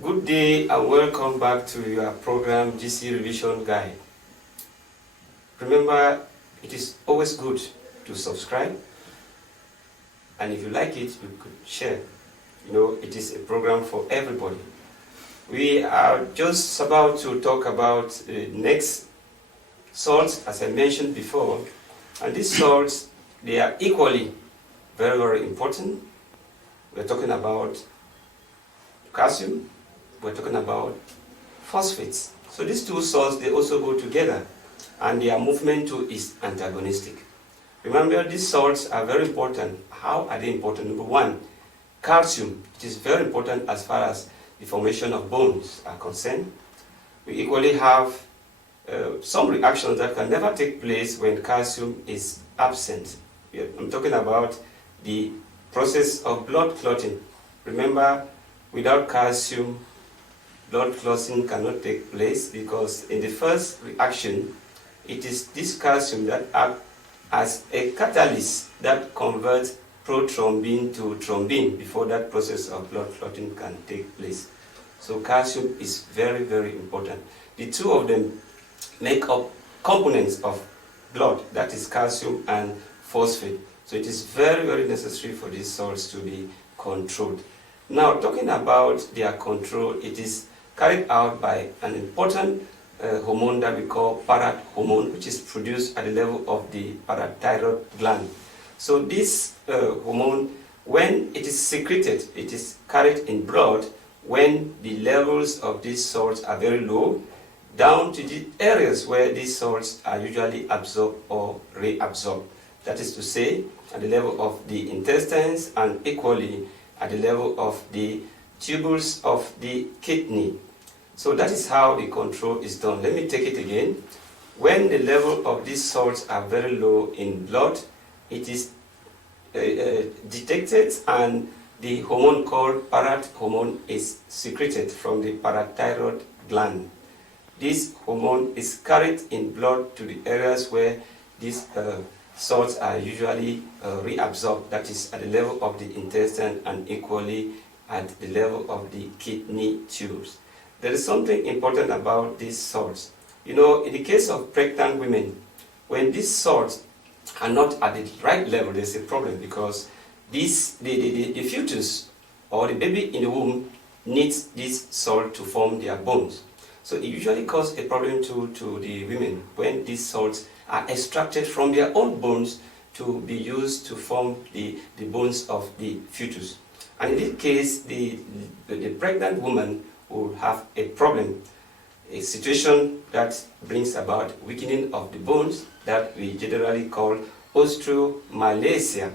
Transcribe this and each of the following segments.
Good day and welcome back to your program GC Revision Guide. Remember, it is always good to subscribe, and if you like it, you could share. It is a program for everybody. We are just about to talk about the next salts, as I mentioned before, and these salts, they are equally very, very important. We're talking about calcium, we're talking about phosphates. So these two salts, they also go together, and their movement too is antagonistic. Remember, these salts are very important. How are they important? Number one, calcium, which is very important as far as the formation of bones are concerned. We equally have some reactions that can never take place when calcium is absent. I'm talking about the process of blood clotting. Remember, without calcium, blood clotting cannot take place because in the first reaction, it is this calcium that acts as a catalyst that converts prothrombin to thrombin before that process of blood clotting can take place. So calcium is very, very important. The two of them make up components of blood, that is calcium and phosphate. So it is very, very necessary for these salts to be controlled. Now, talking about their control, it is carried out by an important hormone that we call parathormone, which is produced at the level of the parathyroid gland. So this hormone, when it is secreted, it is carried in blood when the levels of these salts are very low, down to the areas where these salts are usually absorbed or reabsorbed. That is to say, at the level of the intestines and equally at the level of the tubules of the kidney. So that is how the control is done. Let me take it again. When the level of these salts are very low in blood, it is detected and the hormone called parathormone is secreted from the parathyroid gland. This hormone is carried in blood to the areas where these salts are usually reabsorbed, that is at the level of the intestine and equally at the level of the kidney tubes. There is something important about these salts. In the case of pregnant women, when these salts are not at the right level, there's a problem because the fetus or the baby in the womb needs this salt to form their bones. So it usually causes a problem to the women when these salts are extracted from their own bones to be used to form the bones of the fetus. And in this case, the pregnant woman will have a problem, a situation that brings about weakening of the bones that we generally call osteomalacia.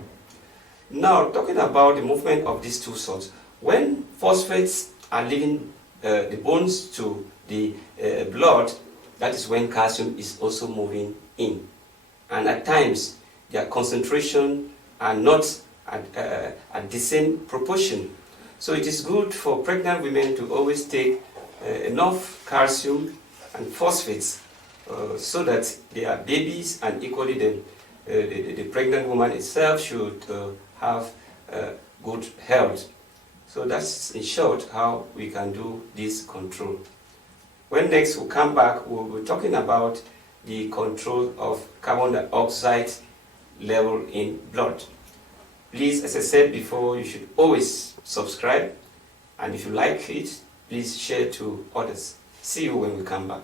Now, talking about the movement of these two salts, when phosphates are leaving the bones to the blood, that is when calcium is also moving in. And at times, their concentration are not at the same proportion. So it is good for pregnant women to always take enough calcium and phosphates so that their babies and equally the pregnant woman itself should have good health. So that's in short how we can do this control. When next we come back, we'll be talking about the control of carbon dioxide level in blood. Please, as I said before, you should always subscribe, and if you like it, please share to others. See you when we come back.